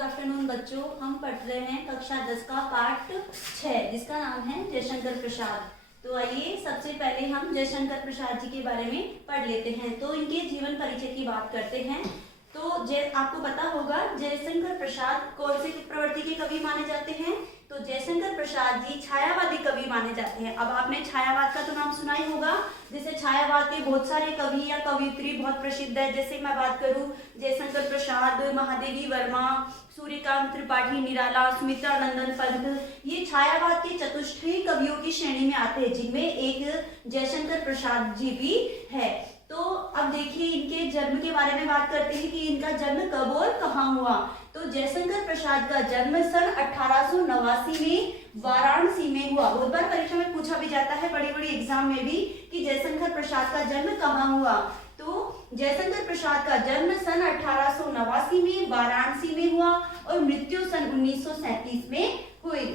Afternoon बच्चों, हम पढ़ रहे हैं कक्षा 10 का पाठ 6 जिसका नाम है जयशंकर प्रसाद। तो आइए सबसे पहले हम जयशंकर प्रसाद जी के बारे में पढ़ लेते हैं। तो इनके जीवन परिचय की बात करते हैं। तो आपको पता होगा जयशंकर प्रसाद कौन से प्रवृत्ति के कवि माने जाते हैं। तो जयशंकर प्रसाद जी छायावादी कवि माने जाते हैं। अब आपने छायावाद का तो नाम सुना ही होगा। जैसे छायावाद के बहुत सारे कवि या कवियत्री बहुत प्रसिद्ध है। जैसे मैं बात करूं जयशंकर प्रसाद, महादेवी वर्मा, सूर्यकांत त्रिपाठी निराला, सुमित्रा नंदन पंत, ये छायावाद के चतुष्टयी कवियों की श्रेणी में आते हैं, जिनमें एक जयशंकर प्रसाद जी भी है। तो अब देखिए इनके जन्म के बारे में बात करते हैं कि इनका जन्म कब और कहाँ हुआ। तो जयशंकर प्रसाद का जन्म सन 1889 में वाराणसी में हुआ। बहुत बार परीक्षा में पूछा भी जाता है बड़ी बड़ी एग्जाम में भी कि जयशंकर प्रसाद का जन्म कहाँ हुआ। तो जयशंकर प्रसाद का जन्म सन 1889 में वाराणसी में हुआ और मृत्यु सन 1937 में हुई।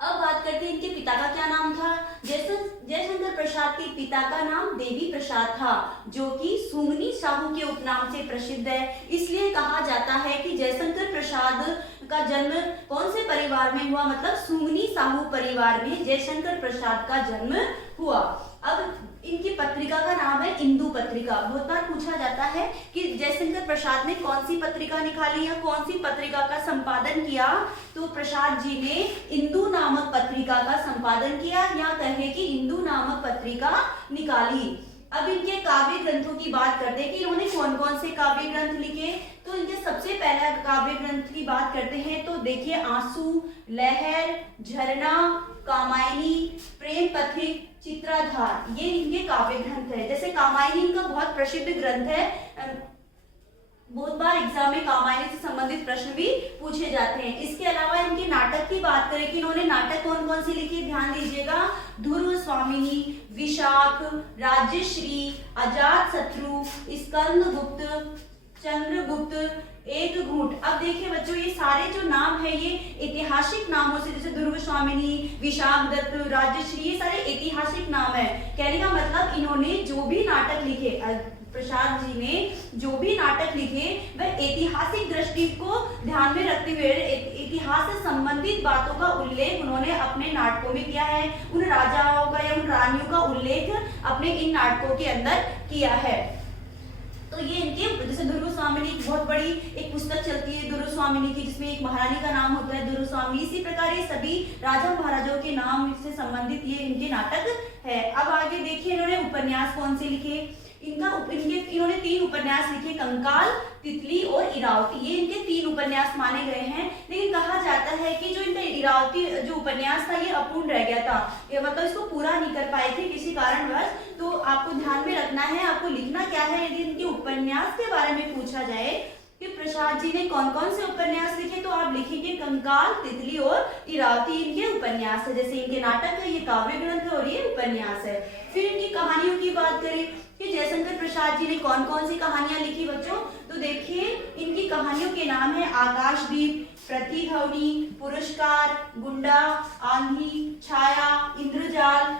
अब बात करते हैं इनके पिता का क्या नाम था। जयशंकर प्रसाद के पिता का नाम देवी प्रसाद था, जो कि सुंगनी साहू के उपनाम से प्रसिद्ध है। इसलिए कहा जाता है कि जयशंकर प्रसाद का जन्म कौन से परिवार में हुआ, मतलब सुंगनी साहू परिवार में जयशंकर प्रसाद का जन्म हुआ। अब इनकी पत्रिका का नाम है इंदू पत्रिका। बहुत बार पूछा जाता है कि जयशंकर प्रसाद ने कौन सी पत्रिका निकाली या कौन सी पत्रिका का संपादन किया। तो प्रसाद जी ने इंदू नामक पत्रिका का संपादन किया, या कहे कि इंदू नामक पत्रिका निकाली। अब इनके काव्य ग्रंथों की बात करते हैं कि इन्होंने कौन कौन से काव्य ग्रंथ लिखे। तो इनके सबसे पहला काव्य ग्रंथ की बात करते हैं तो देखिए आंसू, लहर, झरना, कामायनी, प्रेम पथिक, चित्राधार, ये इनके काव्य ग्रंथ है। जैसे कामायनी इनका बहुत प्रसिद्ध ग्रंथ है। बहुत बार एग्जाम में कामायनी से संबंधित प्रश्न भी पूछे जाते हैं। इसके अलावा इनके नाटक की बात करें कि इन्होंने नाटक कौन कौन से लिखे, ध्यान दीजिएगा। ध्रुव स्वामिनी, विशाख, राज्यश्री, अजात शत्रु, स्कंदगुप्त, चंद्रगुप्त, एक घूंट। अब देखिए बच्चों ये सारे जो नाम है ये ऐतिहासिक नामों से, जैसे ध्रुव स्वामिनी, विशाख दत्त, राज्यश्री, ये सारे ऐतिहासिक नाम है। कहने का मतलब इन्होंने जो भी नाटक लिखे, प्रसाद जी ने जो भी नाटक लिखे वह ऐतिहासिक दृष्टि को ध्यान में रखते हुए इतिहास से संबंधित बातों का उल्लेख उन्होंने अपने नाटकों में किया है। उन राजाओं का या उन रानियों का उल्लेख अपने इन नाटकों के अंदर किया है। तो ये इनके, जैसे ध्रुव स्वामिनी की बहुत बड़ी एक पुस्तक चलती है ध्रुव स्वामिनी की, जिसमें एक महारानी का नाम होता है ध्रुव स्वामिनी। इसी प्रकार ये सभी राजा महाराजाओं के नाम से संबंधित ये इनके नाटक है। अब आगे देखिए इन्होंने उपन्यास कौन से लिखे। इन्होंने 3 उपन्यास लिखे, कंकाल, तितली और इरावती। ये इनके 3 उपन्यास माने गए हैं। लेकिन कहा जाता है कि जो इनका इरावती जो उपन्यास था ये अपूर्ण रह गया था, ये मतलब इसको पूरा नहीं कर पाए थे किसी कारणवश। तो आपको ध्यान में रखना है, आपको लिखना क्या है यदि इनके उपन्यास के बारे में पूछा जाए कि प्रसाद जी ने कौन कौन से उपन्यास लिखे, तो आप लिखेंगे कंकाल, तितली और इरावती इनके उपन्यास है। जैसे इनके नाटक है, ये काव्य ग्रंथ है और ये उपन्यास है। फिर इनकी कहानियों की बात करें कि जयशंकर प्रसाद जी ने कौन कौन सी कहानियां लिखी बच्चों, तो देखिए इनकी कहानियों के नाम है आकाशदीप, प्रतिध्वनि, पुरस्कार, गुंडा, आंधी, छाया, इंद्रजाल,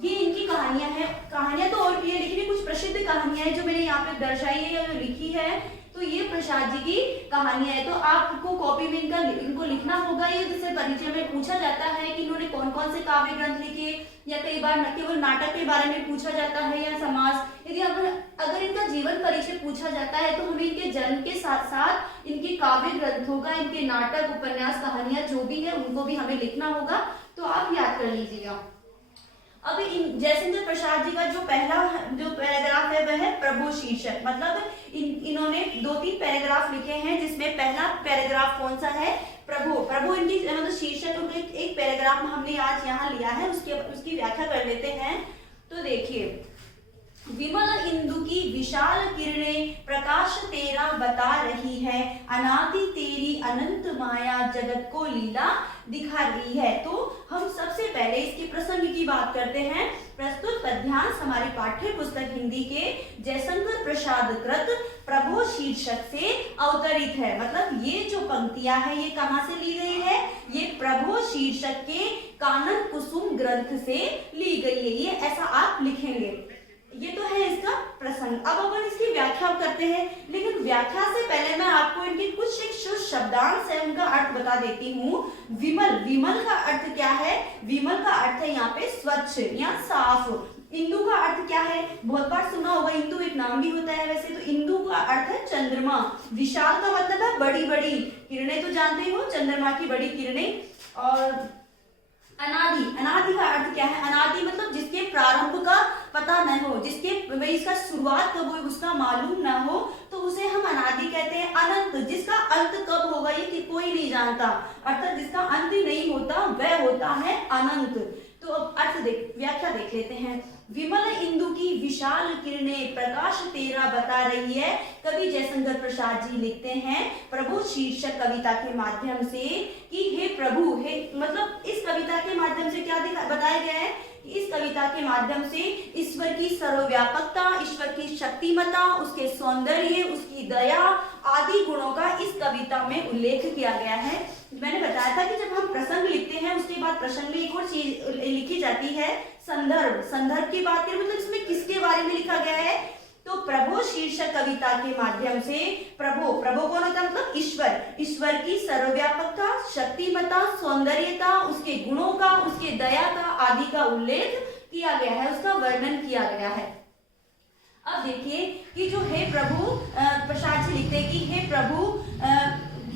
ये इनकी कहानियां हैं। कहानियां तो और भी है, लेकिन कुछ प्रसिद्ध कहानियां हैं जो मैंने यहाँ पे दर्शाई है या जो लिखी है। तो ये प्रसाद जी की कहानियां है। तो आपको कॉपी में इनको लिखना होगा। ये जैसे परिचय में पूछा जाता है कि इन्होंने कौन कौन से काव्य ग्रंथ लिखे, या कई बार न केवल नाटक के बारे में पूछा जाता है या समाज। यदि अगर इनका जीवन परिचय पूछा जाता है तो हमें इनके जन्म के साथ साथ इनके काव्य ग्रंथों का, इनके नाटक, उपन्यास, कहानियां जो भी है उनको भी हमें लिखना होगा। तो आप याद कर लीजिएगा। अब जयशंकर प्रसाद जी का जो पहला जो पैराग्राफ है वह है प्रभु शीर्षक। मतलब इन्होंने 2-3 पैराग्राफ लिखे हैं, जिसमें पहला पैराग्राफ कौन सा है, प्रभु। प्रभु इनकी मतलब शीर्षक एक पैराग्राफ में हमने आज यहाँ लिया है, उसकी व्याख्या कर लेते हैं। तो देखिए, विमल इंदु की विशाल किरणें प्रकाश तेरा बता रही है, अनादि तेरी अनंत माया जगत को लीला दिखा रही है। तो हम सबसे पहले इसके प्रसंग की बात करते हैं। प्रस्तुत पद्यांश हमारी पाठ्य पुस्तक हिंदी के जयशंकर प्रसाद कृत प्रभो शीर्षक से अवतरित है। मतलब ये जो पंक्तियां है ये कहाँ से ली गई है, ये प्रभो शीर्षक के कानन कुसुम ग्रंथ से ली गई है। ये ऐसा आप लिखेंगे। ये तो है इसका प्रसंग। अब अपन इसकी व्याख्या करते हैं, लेकिन व्याख्या से पहले मैं आपको इनके कुछ एक शब्दांश है उनका अर्थ बता देती हूँ। विमल, विमल का अर्थ क्या है? विमल का अर्थ है यहाँ पे स्वच्छ या साफ। इंदु का अर्थ क्या है? बहुत बार सुना होगा, इंदु एक नाम भी होता है वैसे तो। इंदु का अर्थ है चंद्रमा। विशाल का मतलब है बड़ी बड़ी किरणें, तो जानते हो चंद्रमा की बड़ी किरणें। और अनादि, अनादि का अर्थ क्या है? अनादि मतलब जिसके प्रारंभ का पता न हो, जिसके इसका शुरुआत कब हुई उसका मालूम ना हो, तो उसे हम अनादि कहते हैं। अनंत, जिसका अंत कब होगा ये कि कोई नहीं जानता, अर्थात जिसका अंत ही नहीं होता वह होता है अनंत। तो अब अर्थ व्याख्या देख लेते हैं। विमल इंदु की विशाल किरणें प्रकाश तेरा बता रही है। कवि जयशंकर प्रसाद जी लिखते हैं प्रभु शीर्षक कविता के माध्यम से कि हे प्रभु, हे मतलब इस कविता के माध्यम से क्या बताया गया है? इस कविता के माध्यम से ईश्वर की सर्वव्यापकता, ईश्वर की शक्तिमता, उसके सौंदर्य, उसकी दया आदि गुणों का इस कविता में उल्लेख किया गया है। मैंने बताया था कि जब हम प्रसंग लिखते हैं उसके बाद प्रसंग में एक और चीज लिखी जाती है, संदर्भ। संदर्भ की बात करें मतलब इसमें किसके बारे में लिखा गया है? तो प्रभु शीर्षक कविता के माध्यम से प्रभु, प्रभु कौन होता है? मतलब ईश्वर, ईश्वर की सर्वव्यापकता, शक्तिमता, सौंदर्यता, उसके गुणों का, उसके दया का आदि का उल्लेख किया गया है, उसका वर्णन किया गया है। अब देखिए कि जो हे प्रभु, प्रसाद जी लिखते हैं कि हे प्रभु,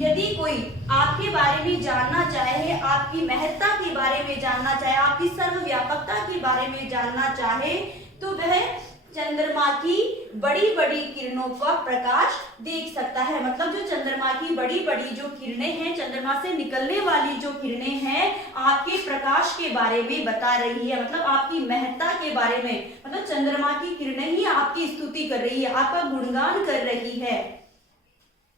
यदि कोई आपके बारे में जानना चाहे, आपकी महत्ता के बारे में जानना चाहे, आपकी सर्वव्यापकता के बारे में जानना चाहे, तो वह चंद्रमा की बड़ी बड़ी किरणों का प्रकाश देख सकता है। मतलब जो चंद्रमा की बड़ी बड़ी जो किरणें हैं, चंद्रमा से निकलने वाली जो किरणें हैं, आपके प्रकाश के बारे में बता रही है, मतलब आपकी महत्ता के बारे में। मतलब चंद्रमा की किरणें ही आपकी स्तुति कर रही है, आपका गुणगान कर रही है।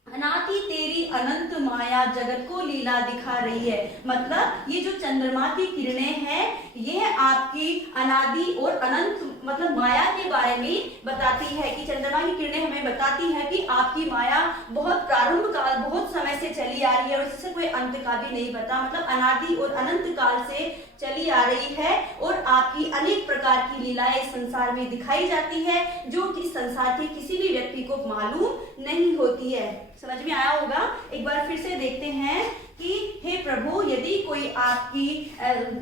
अनादि तेरी अनंत माया जगत को लीला दिखा रही है। मतलब ये जो चंद्रमा की किरणें हैं, यह आपकी अनादि और अनंत मतलब माया के बारे में बताती है कि चंद्रमा की किरणें हमें बताती है कि आपकी माया बहुत प्रारंभ काल, बहुत समय से चली आ रही है और इससे कोई अंत का भी नहीं पता। मतलब अनादि और अनंत काल से चली आ रही है और आपकी अनेक प्रकार की लीलाएं संसार में दिखाई जाती है, जो कि संसार के किसी भी व्यक्ति को मालूम नहीं होती है। समझ में आया होगा? एक बार फिर से देखते हैं कि हे प्रभु, यदि कोई आपकी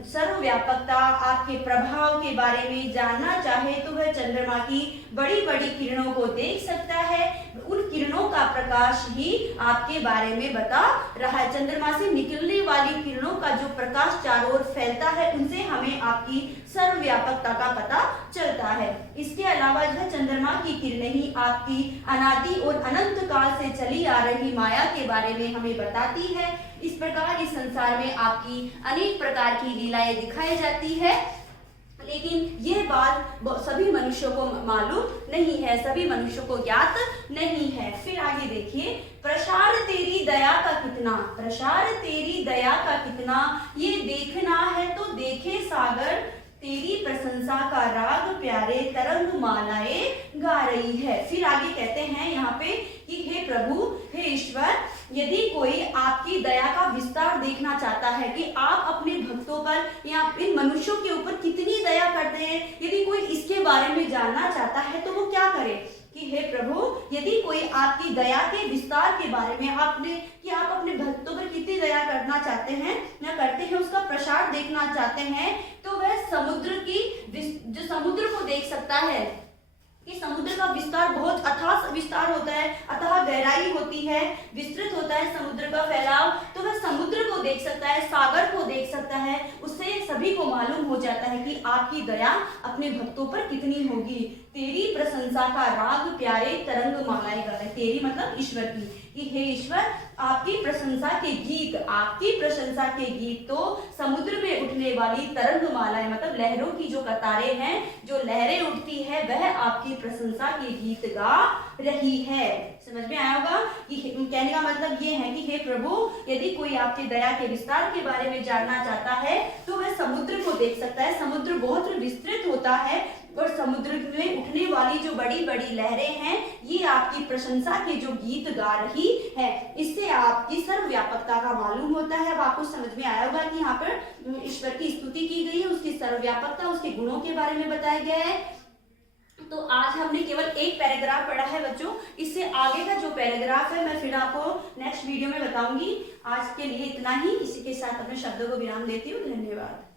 सर्वव्यापकता, आपके प्रभाव के बारे में जानना चाहे, तो वह चंद्रमा की बड़ी बड़ी किरणों को देख सकता है। उन किरणों का प्रकाश ही आपके बारे में बता रहा है। चंद्रमा से निकलने वाली किरणों का जो प्रकाश चारों ओर फैलता है, उनसे हमें आपकी सर्वव्यापकता का पता चलता है। इसके अलावा जो चंद्रमा की किरणें ही आपकी अनादि और अनंत काल से चली आ रही माया के बारे में हमें बताती है। इस प्रकार इस संसार में आपकी अनेक प्रकार की लीलाएं दिखाई जाती है, लेकिन यह बात सभी मनुष्यों को मालूम नहीं है, सभी मनुष्यों को ज्ञात नहीं है। फिर आगे देखिए, प्रसार तेरी दया का कितना, प्रसार तेरी दया का कितना, ये देखना है तो देखे सागर, तेरी प्रशंसा का राग प्यारे तरंग मालाएं गा रही है। फिर आगे कहते हैं यहाँ पे कि हे प्रभु, हे ईश्वर, यदि कोई आपकी दया का विस्तार देखना चाहता है कि आप अपने भक्तों पर या इन मनुष्यों के ऊपर कितनी दया करते हैं, यदि कोई इसके बारे में जानना चाहता है तो वो क्या करे कि हे प्रभु, यदि कोई आपकी दया के विस्तार के बारे में आप अपने भक्तों पर कितनी दया करना चाहते हैं या करते हैं, उसका प्रसार देखना चाहते हैं, तो वह समुद्र की जो समुद्र को देख सकता है कि समुद्र का विस्तार बहुत अथाह विस्तार होता है, अथाह गहराई होती है, विस्तृत होता है समुद्र का फैलाव, तो वह समुद्र को देख सकता है, सागर को देख सकता है। उससे सभी को मालूम हो जाता है कि आपकी दया अपने भक्तों पर कितनी होगी। तेरी प्रशंसा का राग प्यारे तरंग मालाएं गा रहे। तेरी मतलब ईश्वर की, कि हे ईश्वर, आपकी प्रशंसा के गीत, आपकी प्रशंसा के गीत तो समुद्र में उठने वाली तरंग मालाएं मतलब लहरों की जो कतारें हैं, जो लहरें उठती है, वह आपकी प्रशंसा के गीत गा रही है। समझ में आया होगा कि कहने का मतलब ये है कि हे प्रभु, यदि कोई आपकी दया के विस्तार के बारे में जानना चाहता है तो वह समुद्र को देख सकता है। समुद्र बहुत विस्तृत होता है और समुद्र में उठने वाली जो बड़ी बड़ी लहरें हैं, ये आपकी प्रशंसा के जो गीत गा रही है। इससे आपकी सर्वव्यापकता का मालूम होता है। अब आपको समझ में आया होगा कि यहाँ पर ईश्वर की स्तुति की गई है, उसकी सर्वव्यापकता, उसके गुणों के बारे में बताया गया है। तो आज हमने केवल एक पैराग्राफ पढ़ा है बच्चों। इससे आगे का जो पैराग्राफ है मैं फिर आपको नेक्स्ट वीडियो में बताऊंगी। आज के लिए इतना ही। इसी के साथ अपने शब्दों को विराम देती हूँ। धन्यवाद।